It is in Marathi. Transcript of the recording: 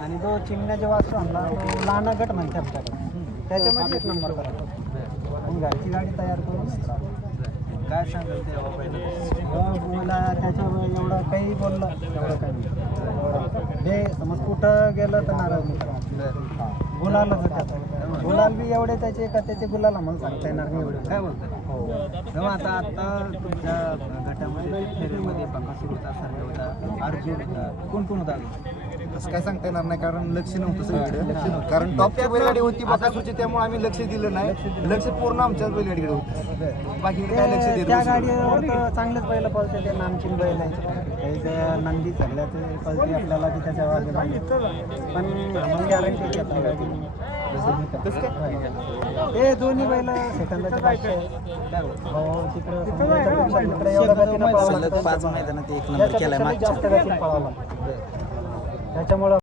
आणि तो चिमण्याचे वासरू आणला तो लहान गट म्हणते आपल्याकडे त्याच्यामध्ये 1 नंबर करायचा आणि घरची गाडी तयार करून काय सांगाल ते बोला त्याच्यावर एवढं काही बोललं तेवढं काही नाही हे समज कुठं गेलं तर नाराज नाही करा गुलालच त्याचा गुलाल बी एवढे त्याचे का त्याचे गुलाल आम्हाला सांगता येणार नाही एवढे काय बोलतात हो तेव्हा आता तुमच्या गटामध्ये फेरीमध्ये बकासूर होता सर्वे होता अर्जुन होता कोण होता असं काय सांगता येणार नाही कारण लक्ष नव्हतं सगळीकडे कारण टॉपची बैलगाडी होती बकासूरची त्यामुळे आम्ही लक्ष दिलं नाही लक्ष पूर्ण आमच्याच बैलगाडीकडे होतं बाकी काय लक्ष देत त्या गाडीवर तर चांगलेच बैल पळते ते नामचीन बैल आहे त्याचं नंदी सगळ्यात पळते आपल्याला की त्याच्या वागे पण आम्हाला गॅरंटी की आपली गाडी ते दोन्ही बैल सेकंदाच्या बाकी हो तिकडे एवढं 5 मैदानात 1 नंबर केलाय जास्त गतीने पळावं लागतं त्याच्यामुळं